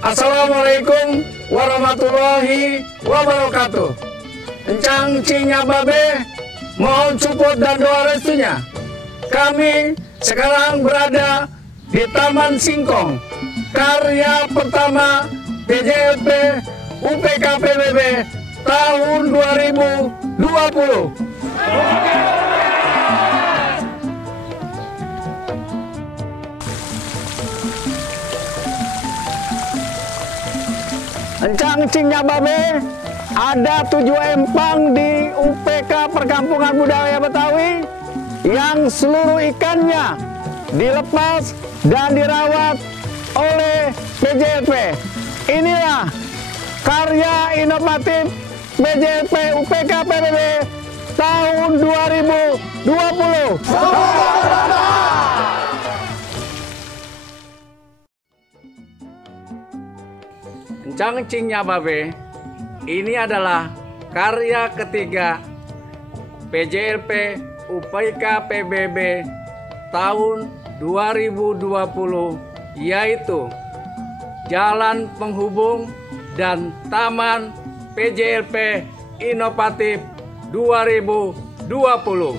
Assalamualaikum warahmatullahi wabarakatuh. Encang Cinya Babe, mohon support dan doa restunya. Kami sekarang berada di Taman Singkong, karya pertama PJLP UPK PBB tahun 2020. Encang Cinya Babe, ada 7 empang di UPK Perkampungan Budaya Betawi yang seluruh ikannya dilepas dan dirawat oleh PJLP. Inilah karya inovatif PJLP UPK PBB tahun 2020. Encang Cinya Babe, ini adalah karya ketiga PJLP UPK PBB tahun 2020, yaitu Jalan Penghubung dan Taman PJLP Inovatif 2020.